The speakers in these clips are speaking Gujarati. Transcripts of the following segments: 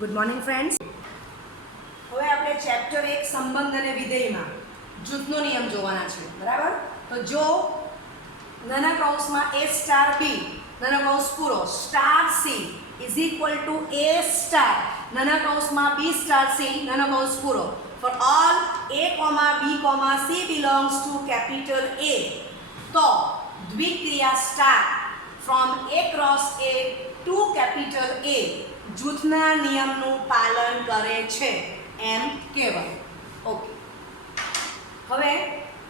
Good morning friends. હવે આપણે ચેપ્ટર 1 સંબંધ અને વિધેયમાં જૂથનો નિયમ જોવાના છે. બરાબર? તો જો નાના કૌંસમાં a સ્ટાર b નાના કૌંસ પૂરો star c is equal to a star નાના કૌંસમાં b સ્ટાર c નાના કૌંસ પૂરો for all a, b, c belongs to capital A, તો દ્વિક્રિયા star from a cross a to capital A જૂથના નિયમનું પાલન કરે છે એમ કહેવાય. ઓકે, હવે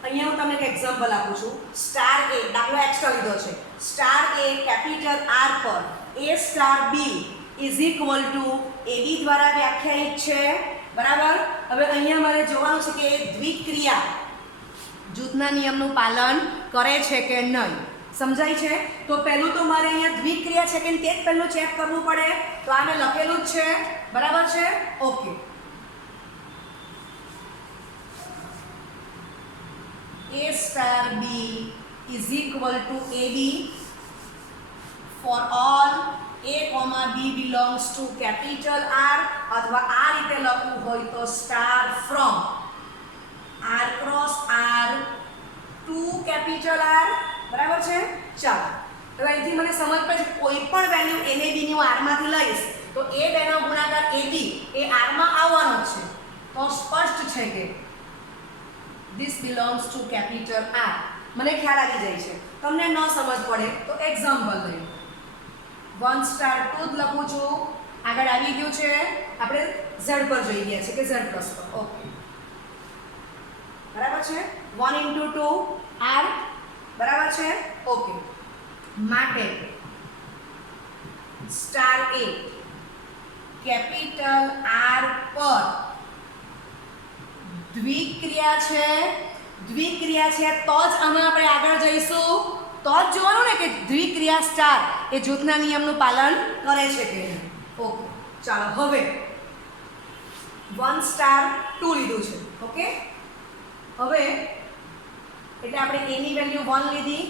અહીંયા હું તમને એક એક્ઝામ્પલ આપું છું. સ્ટાર એ દાખલો એક્સ્ટ્રા લીધો છે. સ્ટાર એ કેપિટલ આર પર A star B is equal to A B દ્વારા વ્યાખ્યાયિત છે. બરાબર? હવે અહીંયા મારે જોવાનું છે કે દ્વિક્રિયા જૂથના નિયમનું પાલન કરે છે કે નહીં. સમજાય છે? તો પહેલું તો મારે અહીંયા દ્વિક્રિયા છે કે તે જ પહેલું ચેક કરવું પડે. તો આ મેં લખેલું જ છે. બરાબર છે? Okay, a star b is equal to ab for all a, b belongs to capital R, અથવા આ રીતે લખવું હોય તો star from R cross R to capital R. બરાબર છે? ચાલો, હવે અહીંથી મને સમજ પડે કોઈ પણ વેલ્યુ a ને b ની હું R માંથી લઈશ તો a બેનો ગુણાકાર ab એ R માં આવવાનો જ છે. તો સ્પષ્ટ છે કે this belongs to capital R. મને ખ્યાલ આવી જાય છે. તમને ન સમજ પડે તો એક્ઝામ્પલ લઈ 1 સ્ટાર 2 લખું છું. આગળ આવી ગયું છે. આપણે z પર જઈ ગયા છે કે z પ્લસ પર. ઓકે, બરાબર છે? 1 into 2 R. બરાબર છે? ઓકે, માટે સ્ટાર a કેપિટલ R પર દ્વિક્રિયા છે તો જ આમાં આપણે આગળ જઈશું. તો જ જોવાનું ને કે દ્વિક્રિયા સ્ટાર એ જૂથના નિયમનું પાલન કરે છે કે નહીં. ઓકે, ચાલો હવે 1 સ્ટાર 2 લીધું છે. ઓકે, હવે એટલે આપણે a ની વેલ્યુ 1 લીધી,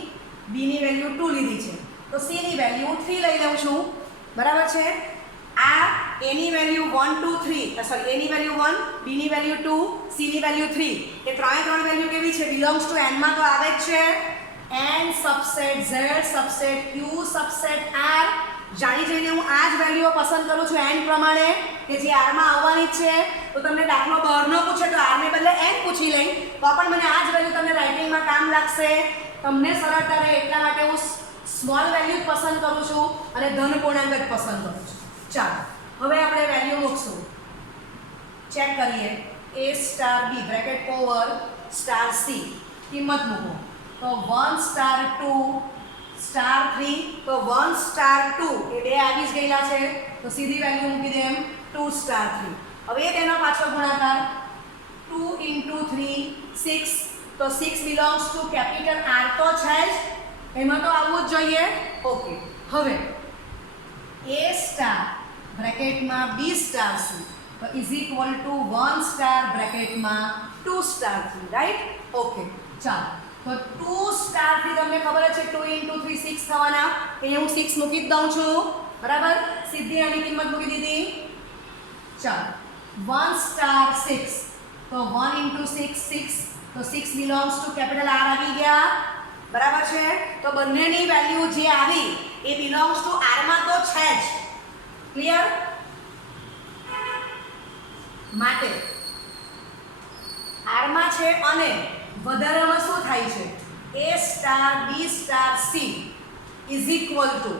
b ની વેલ્યુ 2 લીધી છે. તો c ની વેલ્યુ હું 3 લઈ લઉં છું. બરાબર છે? આ a ની વેલ્યુ 1 2 3 સોરી a ની વેલ્યુ 1, b ની વેલ્યુ 2, c ની વેલ્યુ 3 એ ત્રણ વેલ્યુ કેવી છે? બિલોંગ્સ ટુ n માં તો આવે જ છે. n subset z subset q subset r. જાણી જોઈને હું આ જ વેલ્યુઓ પસંદ કરું છું n પ્રમાણે કે જે r માં આવવાની જ છે. તો તમને દાખલો બહારનો પૂછે તો r ને બદલે n પૂછી લઈ તો પણ મને આ જ વેલ્યુ તમને રાઇટિંગમાં કામ લાગશે. તમને સરળતા રહે એટલા માટે હું સ્મોલ વેલ્યુ પસંદ કરું છું અને ધન પૂર્ણાંક જ પસંદ કરું છું. ચાલો, હવે આપણે વેલ્યુ મૂકશું. ચેક કરીએ. a star b bracket over star c કિંમત મૂકો તો 1 સ્ટાર 2 સ્ટાર 3 તો 1 સ્ટાર 2 એ બે આવી જ ગયેલા છે. તો સીધી વેલ્યુ મૂકી દેમ 2 સ્ટાર 3. હવે તેનો પાછો ગુણાકાર 2 into 3 6 તો 6 belongs to capital R તો છે જ, એમાં તો આવવું જ જોઈએ. ઓકે, હવે a સ્ટાર બ્રેકેટમાં b સ્ટાર c તો ઇઝ ઇક્વલ ટુ 1 સ્ટાર બ્રેકેટમાં 2 સ્ટાર 3. રાઈટ? ઓકે, ચાલો, તો 2 સ્ટાર 3 તમને ખબર જ છે 2 into 3 6 થવાના. અહીંયા હું 6 મૂકી જ દઉં છું. બરાબર? સીધી આની કિંમત મૂકી દીધી. ચાલો, 1 સ્ટાર 6 તો 1 into 6 6 તો 6 belongs to capital R આવી ગયા. બરાબર છે? તો બંનેની વેલ્યુ જે આવી એ belongs to R માં તો છે જ. ક્લિયર? માટે R માં છે અને વધારામાં શું થાય છે? a star b star c is equal to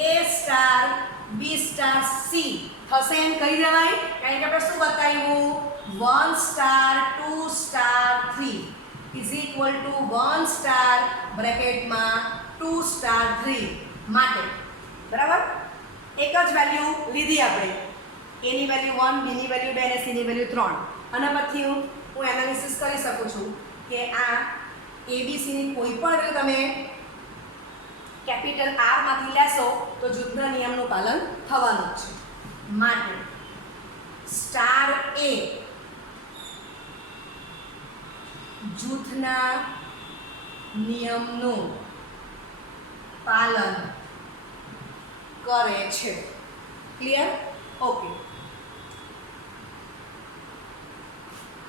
a star b star c થશે એમ કહી દેવાય. કારણ કે આપણે શું બતાવ્યું? 1 star 2 star 3 is equal to 1 star બ્રેકેટમાં 2 સ્ટાર 3 માટે. બરાબર? એક જ વેલ્યુ લીધી આપણે. a ની વેલ્યુ 1, b ની વેલ્યુ 2 અને c ની વેલ્યુ 3. અને પછી હું એનાલિસિસ કરી શકું છું કે આ abc ની કોઈ પણ વેલ્યુ તમે કેપિટલ R માંથી લેશો તો જૂથના નિયમનું પાલન થવાનું જ છે. માટે સ્ટાર a જૂથના નિયમનું પાલન કરે છે. ક્લિયર? ઓકે,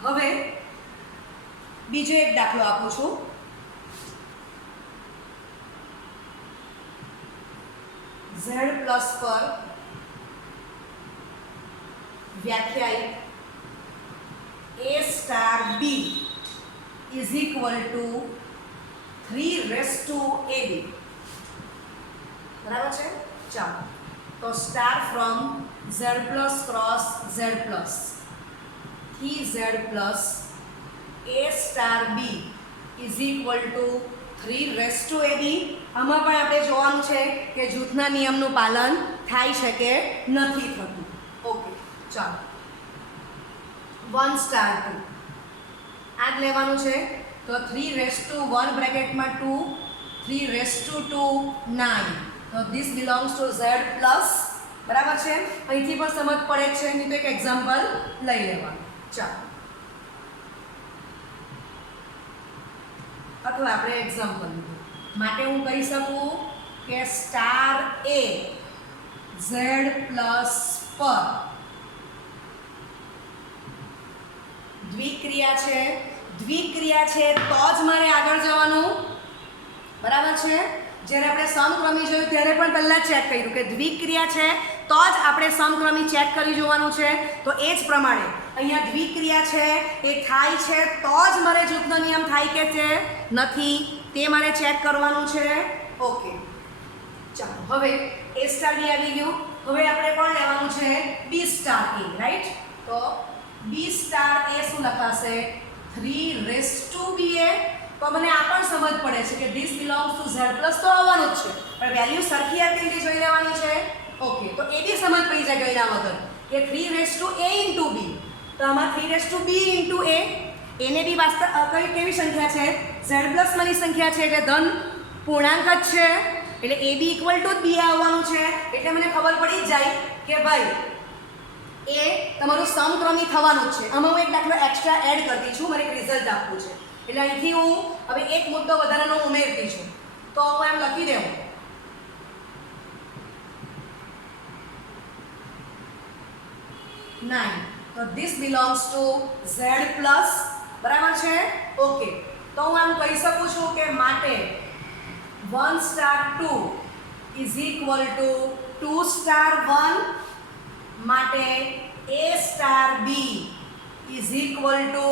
હવે બીજો એક દાખલો આપું છું. z પ્લસ પર વ્યાખ્યાયિત a star b is equal two 3 raise to ab. બરાબર છે? ચાલો, તો star from z plus cross z plus થી z plus a star b is equal two 3 raise to ab. આમાં પણ આપણે જોવાનું છે કે જૂથના નિયમનું પાલન થાય છે કે નથી થતું. ઓકે, ચાલો, 1 સ્ટાર 2 આ જ લેવાનું છે. તો 3 રેસ ટુ 1 બ્રેકેટમાં 2, 3 રેસ ટુ 2 9. તો this belongs to z plus. બરાબર છે? અહીંથી પણ સમજ પડે છે. નહીં તો એક એક્ઝામ્પલ લઈ લેવાનું. ચાલો, અથવા આપણે એક્ઝામ્પલ માટે હું કહી શકું કે સ્ટાર a z પ્લસ પર દ્વિક્રિયા છે. દ્વિક્રિયા છે તો જ મારે આગળ જવાનું. બરાબર છે? જ્યારે આપણે સમક્રમી જોયું ત્યારે પણ પહેલાં ચેક કર્યું કે દ્વિક્રિયા છે તો જ આપણે સમક્રમી ચેક કરી જોવાનું છે. તો એ જ પ્રમાણે અહીંયા દ્વિક્રિયા છે એ થાય છે તો જ મારે જૂથનો નિયમ થાય કે છે નથી તે મારે ચેક કરવાનું છે. ઓકે, ચાલો, હવે a સ્ટાર b આવી ગયું. હવે આપણે કોણ લેવાનું છે? b star a, right? તો b સ્ટાર a શું લખાશે? 3 રેસ ટુ ba. તો મને આ પણ સમજ પડે છે કે this belongs to z plus તો આવવાનું જ છે, પણ વેલ્યુ સરખી આપી રીતે જોઈ લેવાની છે. ઓકે, તો એ બી સમજ પડી જાય ગણ્યા વગર કે 3 raise to a into b. તો આમાં 3 raise to b into a. એને બી કઈ કેવી સંખ્યા છે? z પ્લસ માની સંખ્યા છે એટલે ધન પૂર્ણાંક જ છે, એટલે a b equal to b આવવાનું છે. એટલે મને ખબર પડી જ જાય કે ભાઈ એ તમારું સમક્રમી થવાનું જ છે. આમાં હું એક દાખલો એક્સ્ટ્રા એડ કરતી છું, મને એક રિઝલ્ટ આપવું છે એટલે અહીંથી હું હવે એક મુદ્દો વધારાનો ઉમેરતી છું. તો હું એમ લખી દઉં 9. તો this belongs to z plus. બરાબર છે? ઓકે, તો હું આમ કહી શકું છું કે માટે 1 star 2 is equal two 2 star 1. માટે a star b is equal two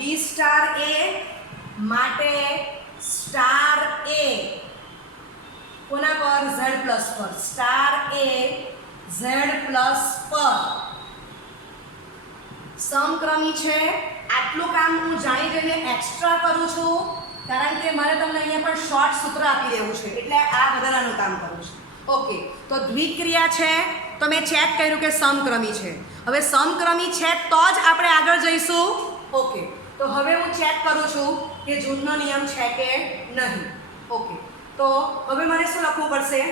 b star a. માટે સ્ટાર a કોના પર? z પ્લસ પર. સ્ટાર a z પ્લસ પર સમક્રમી છે. આટલું કામ હું જાણી જોઈને એક્સ્ટ્રા કરું છું કારણ કે મારે તમને અહીંયા પણ શોર્ટ સૂત્ર આપી દેવું છે એટલે આ વધારાનું કામ કરું છું. ઓકે, તો દ્વિક્રિયા છે તો મેં ચેક કર્યું કે સમક્રમી છે. હવે સમક્રમી છે તો જ આપણે આગળ જઈશું. ઓકે, તો હવે હું ચેક કરું છું કે જૂથનો નિયમ છે કે નહીં. ઓકે, તો હવે મારે શું લખવું પડશે?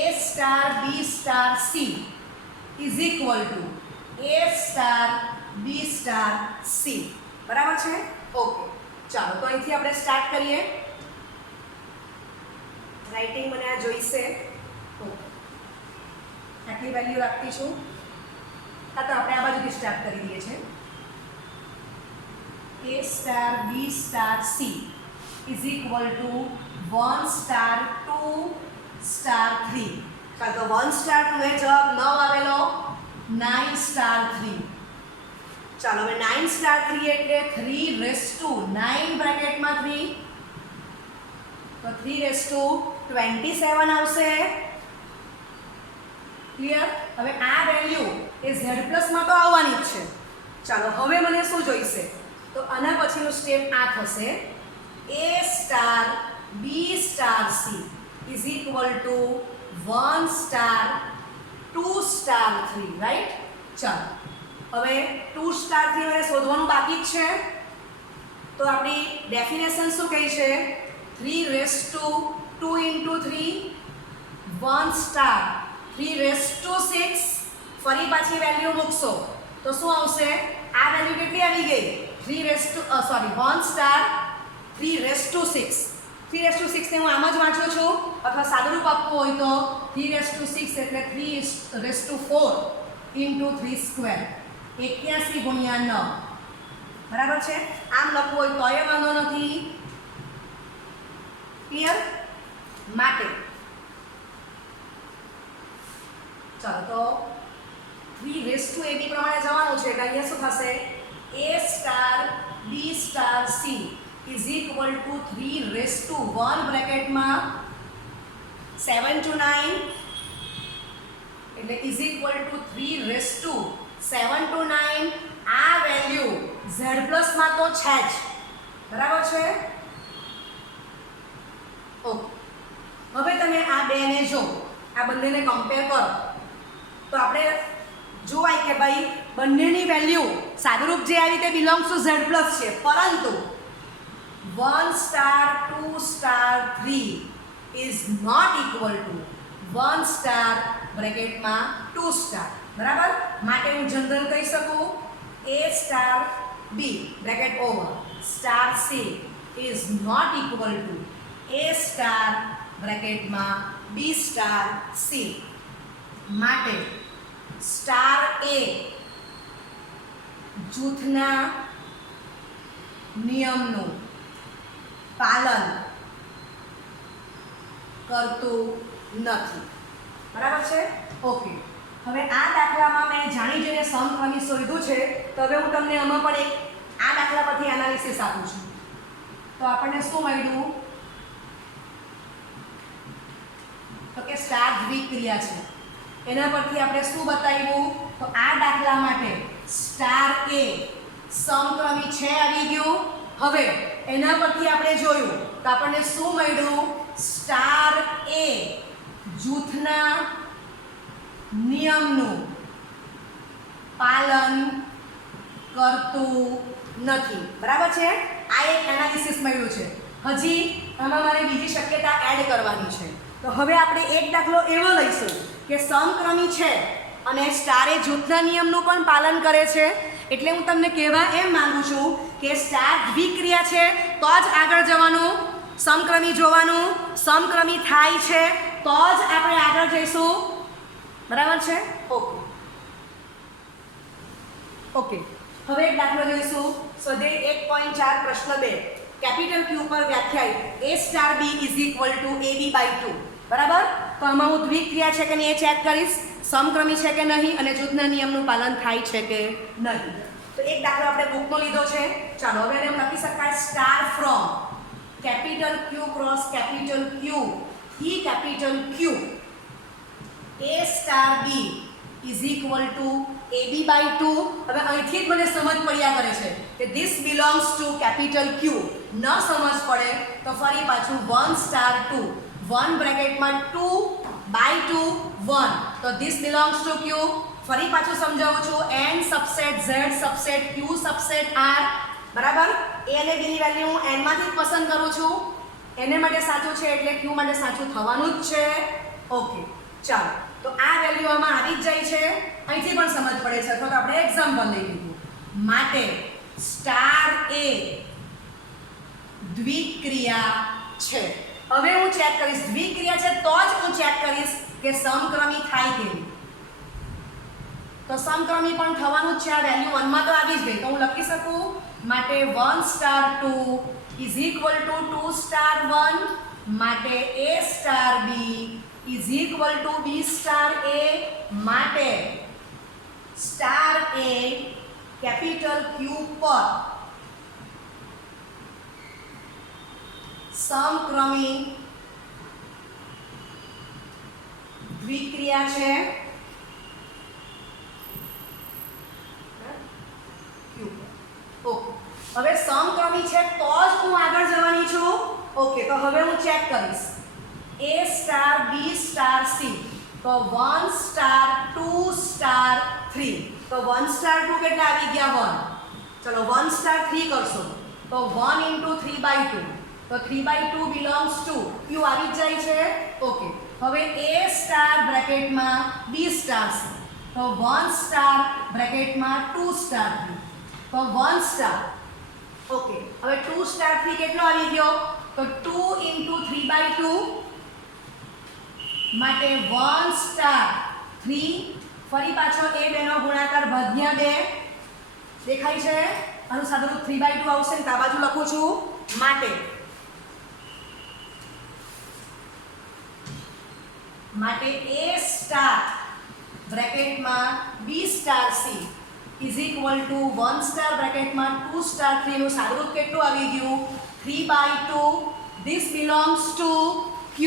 a star b star c is equal to a star b star c. બરાબર છે? ઓકે, ચાલો, તો અહીંથી આપણે સ્ટાર્ટ કરીએ. રાઇટિંગ મને આ જોઈશે. ઓકે, આટલી વેલ્યુ રાખતી છું. હા, તો આપણે આ બાજુથી સ્ટાર્ટ કરી દઈએ છીએ. a star b star c is equal to 1 star 2 star 3. કારણ કે 1 સ્ટાર 2 એ જવાબ 9 આવેલો. 9 સ્ટાર 3. ચાલો, હવે 9 સ્ટાર 3 એટલે 3 રેસ ટુ 9 બ્રેકેટમાં 3. તો 3 રેસ ટુ 27 આવશે. ક્લિયર? હવે આ વેલ્યુ એ z પ્લસમાં તો આવવાની જ છે. ચાલો, હવે મને શું જોઈશે? તો આના પછીનું સ્ટેપ આ થશે. a star b star c is equal to 1 star 2 star 3. Right? ચાલો, હવે 2 સ્ટાર 3 મને શોધવાનું બાકી જ છે. તો આપણી ડેફિનેશન શું કહે છે? 3 raise to 2 into 3 1 star 3 raise to 6. ફરી પાછી વેલ્યુ મૂકશો તો શું આવશે? આ વેલ્યુ કેટલી આવી ગઈ? 1 સ્ટાર 3 રેસ ટુ 6. 3:6 ને હું આમ જ વાંચું છું અથવા સાદુરૂપ આપવું હોય તો 3:6 એટલે 3:4 * 3 સ્ક્વેર 81 × 9 બરાબર છે. આમ લખવું હોય તોય વાંધો નથી. ક્લિયર? માટે ચાલો તો 3:ab પ્રમાણે જવાનું છે એટલે અહીંયા શું થશે a * b * c = 3:1 બ્રેકેટમાં 7 to 9 એટલે = 3:7 to 9. આ વેલ્યુ z+ માં તો છે જ, બરાબર છે. ઓકે, હવે તમે આ બેને જો, આ બંનેને કમ્પેર કરો તો આપણે જોવાય કે ભાઈ બંનેની વેલ્યુ સાદુરૂપ જે આવી તે બિલોંગ્સ ટુ z+ છે, પરંતુ 1 * 2 * 3 is not equal to 1 * બ્રેકેટમાં 2 * બરાબર. માટે હું જનરલ કહી શકું a * b bracket over * c is not equal to a * બ્રેકેટમાં b * c. માટે * a જૂથના નિયમનું પાલન કરતું નથી, બરાબર છે. ઓકે, હવે આ દાખલામાં મેં જાણી જોઈને સમક્રમી શોધ્યું છે તો હવે હું તમને આમાં પણ એક આ દાખલા પરથી એનાલિસિસ આપું છું. તો આપણને શું મળ્યું તો કે સ્ટાર દ્વિક્રિયા છે. એના પરથી આપણે શું બતાવ્યું તો આ દાખલા માટે સ્ટાર a સમક્રમી છે આવી ગયું. હવે એના પરથી આપણે જોયું તો આપણને શું મળ્યું સ્ટાર a જૂથના નિયમનું પાલન કરતું નથી, બરાબર છે. આ એક એનાલિસિસ મળ્યું છે. હજી આમાં મારે બીજી શક્યતા એડ કરવાની છે. તો હવે આપણે એક દાખલો એવો લઈશું કે સમક્રમી છે અને સ્ટાર એ જૂથના નિયમનું પણ પાલન કરે છે. એટલે હું તમને કહેવા એમ માંગુ છું કે સ્ટાર દ્વિક્રિયા છે તો જ આગળ જવાનું, સમક્રમી જોવાનું, સમક્રમી થાય છે તો જ આપણે આગળ જઈશું, બરાબર છે. ઓકે, હવે એક દાખલો જોઈશું. સ્વાધ્યાય 1.4 પ્રશ્ન 2 કેપિટલ Q પર વ્યાખ્યાયિત a * b = ab/2, બરાબર. તો આમાં હું દ્વિક્રિયા છે કે નહીં એ ચેક કરીશ, સમક્રમી છે કે નહીં અને જૂથના નિયમનું પાલન થાય છે કે નહીં. તો એક દાખલો આપણે બુકનો લીધો છે. ચાલો હવે એને લખી શકાય star from capital Q cross capital Q થી capital Q a * b = ab/2. હવે અહીંથી જ મને સમજ પડ્યા કરે છે કે this belongs to capital Q. ન સમજ પડે તો ફરી પાછું 1 * 2 1 બ્રેકેટમાં 2/2 1 તો ધીસ બિલોંગ્સ ટુ Q. ફરી પાછું સમજાવું છું n subset z subset Q subset r, બરાબર. a અને b ની વેલ્યુ હું n માંથી જ પસંદ કરું છું. n માટે સાચું છે એટલે Q માટે સાચું થવાનું જ છે. ઓકે, ચાલો તો આ વેલ્યુ આમાં આવી જ જાય છે. અહીંથી પણ સમજ પડે છે અથવા તો આપણે એક્ઝામ્પલ લઈ લીધું. માટે સ્ટાર a દ્વિક્રિયા છે. હવે હું ચેક કરીશ દ્વિક્રિયા છે તો જ હું ચેક કરીશ કે સમક્રમી થાય કે નહીં. તો સમક્રમી પણ થવાનું જ છે. આ વેલ્યુ 1 માં તો આવી જ ગઈ તો હું લખી શકું માટે 1 * 2 = 2 * 1 માટે a * b = b * a માટે સ્ટાર a કેપિટલ Q પર સમક્રમી દ્વિક્રિયા છે. ઓકે, હવે સમક્રમી છે તો જ હું આગળ જવાની છું. ઓકે, તો હવે હું ચેક કરીશ a * b * c તો 1 * 2 * 3 તો 1 * 2 કેટલા આવી ગયા 1. ચલો 1 * 3 કરશો તો 1 * 3/2 તો 3/2 બિલોંગ્સ ટુ Q આવી જ જાય છે. ઓકે, હવે a * બ્રેકેટમાં b * c તો 1 * બ્રેકેટમાં 2 * 3 તો 1 * ઓકે, હવે 2 * 3 કેટલો આવી ગયો તો 2 × 3/2 માટે 1 સ્ટાર 3 ફરી પાછો એ બેનો ગુણાકાર ભાગ્યા 2 દેખાય છે આનું સાદુરૂપ 3/2 આવશે ને આ બાજુ લખું છું માટે a સ્ટાર બ્રેકેટમાં b star c is equal to 1 star બ્રેકેટમાં 2 સ્ટાર 3 નું સાદુરૂપ કેટલું આવી ગયું 3/2 ધીસ બિલોંગ્સ ટુ q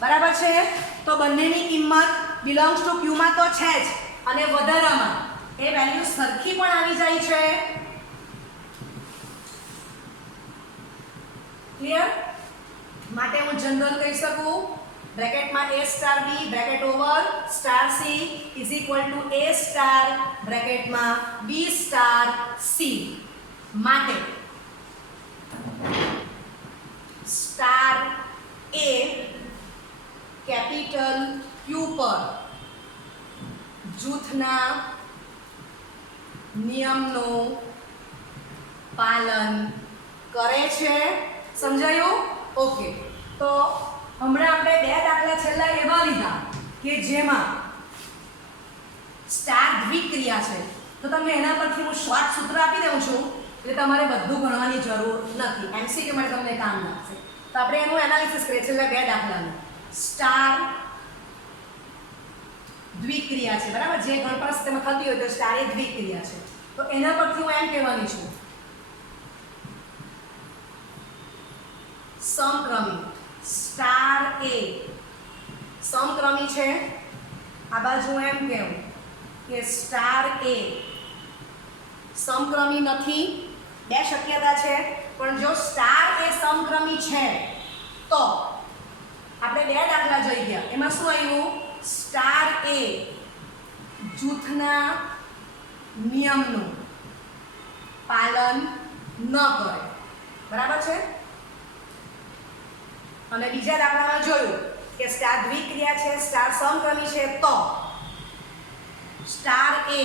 બરાબર છે તો બંનેની કિંમત બિલોંગ્સ ટુ q માં તો છે જ અને વધારામાં એ વેલ્યુ સરખી પણ આવી જાય છે ક્લિયર માટે હું જનરલ કહી શકું બ્રેકેટમાં a star b bracket over star c is equal to a star બ્રેકેટમાં b સ્ટાર c માટે સ્ટાર a કેપિટલ Q પર જૂથના નિયમનું પાલન કરે છે સમજાયું ઓકે તો હમણાં આપણે બે દાખલા છેલ્લા એવા લીધા કે જેમાં સ્ટાર દ્વિક્રિયા છે તો તમને એના પરથી હું શોર્ટ સૂત્ર આપી દઉં છું એટલે તમારે બધું ગણવાની જરૂર નથી એમસીક્યુ માટે તમને કામ લાગશે તો આપણે એનું એનાલિસિસ કરીએ છેલ્લા બે દાખલાનું સ્ટાર દ્વિક્રિયા છે બરાબર જે ગણપરસ તેમાં થતી હોય તો સ્ટાર એ દ્વિક્રિયા છે તો એના પરથી હું એમ કહેવાની છું સમક્રમી સ્ટાર એ સમક્રમી છે આ બાજુ એમ કહેવું કે સ્ટાર એ સમક્રમી નથી બે શક્યતા છે પણ જો સ્ટાર એ સમક્રમી છે તો આપણે બે દાખલા જોઈ ગયા એમાં શું આવ્યું સ્ટાર એ જૂથના નિયમનું પાલન ન કરે બરાબર છે અને બીજા દાખલામાં જોયું કે સ્ટાર દ્વિક્રિયા છે સ્ટાર સમક્રમી છે તો સ્ટાર એ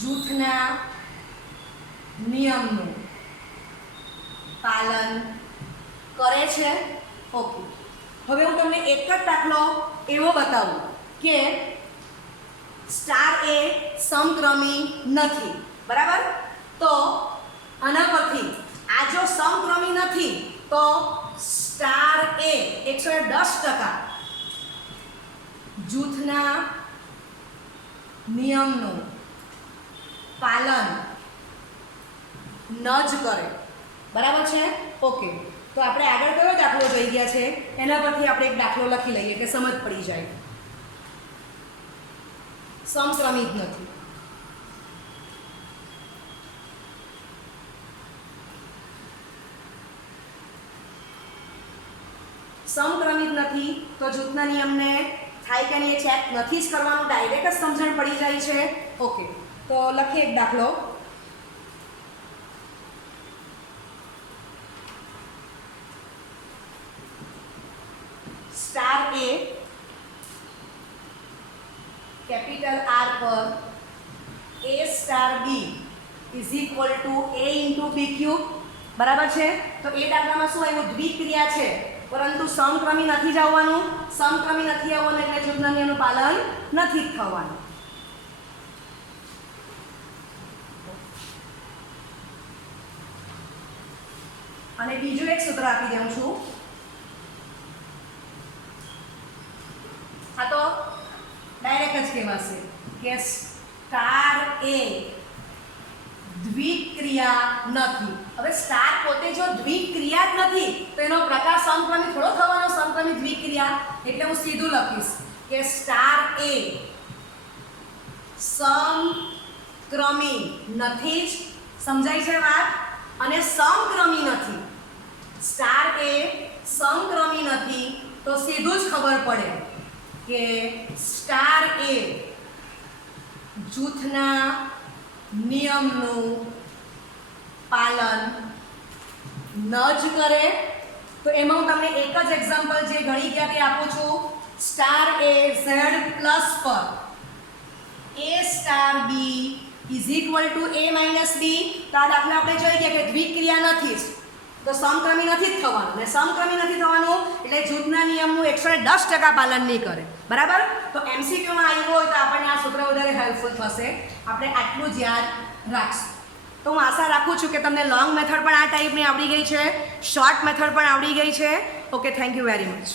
જૂથના નિયમનું પાલન કરે છે ઓકે હવે હું તમને એક જ દાખલો એવો બતાવું કે સ્ટાર એ સમક્રમી નથી બરાબર તો આના પરથી આ જો સમક્રમી નથી તો સ્ટાર એ 110% જૂથના નિયમનું પાલન ન જ કરે બરાબર છે ઓકે તો આપણે આગળ કયો દાખલો જોઈ ગયા છે એના પરથી આપણે એક દાખલો લખી લઈએ કે સમજ પડી જાય સમક્રમિત નથી સમક્રમિત નથી તો જૂથના નિયમને થાય કે નહીં ચેક નથી જ કરવાનું ડાયરેક્ટ જ સમજણ પડી જાય છે ઓકે તો લખીએ એક દાખલો સ્ટાર એ કેપિટલ આર પર a star B is equal to a into B cube બરાબર છે તો એ દાખલામાં શું આવ્યું દ્વિક્રિયા છે પરંતુ સમક્રમી નથી જ આવવાનું સમક્રમી નથી આવવાનું એટલે જૂથના નિયમનું પાલન નથી જ થવાનું અને બીજું એક સૂત્ર આપી દઉં છું આ તો ડાયરેક્ટ જ કહેવાશે કે સ્ટાર એ દ્વિક્રિયા નથી હવે સ્ટાર પોતે જો દ્વિક્રિયા જ નથી તો એનો પ્રકાર સમક્રમી થોડો થવાનો સમક્રમી દ્વિક્રિયા એટલે હું સીધું લખીશ કે સ્ટાર એ સમક્રમી નથી જ સમજાય છે વાત અને સમક્રમી નથી સ્ટાર એ સમક્રમી નથી તો સીધું જ ખબર પડે કે સ્ટાર એ જૂથના નિયમનું પાલન ન જ કરે તો એમાં હું તમને એક જ એક્ઝામ્પલ જે ગણી ગયા તે આપું છું સ્ટાર એ ઝેડ પ્લસ પર a star B is equal to a minus B તો આ દાખલા આપણે જોઈ ગયા કે દ્વિક્રિયા નથી જ તો સમક્રમી નથી જ થવાનું, ને સમક્રમી નથી થવાનું એટલે જૂથના નિયમનું 110% પાલન નહીં કરે. બરાબર? તો MCQમાં આવ્યું હોય તો આપણને આ સૂત્ર વધારે હેલ્પફુલ થશે. આપણે આટલું જ યાદ રાખશું. તો હું આશા રાખું છું કે તમને લોંગ મેથડ પણ આ ટાઈપની આવડી ગઈ છે, શોર્ટ મેથડ પણ આવડી ગઈ છે. Okay, thank you very much.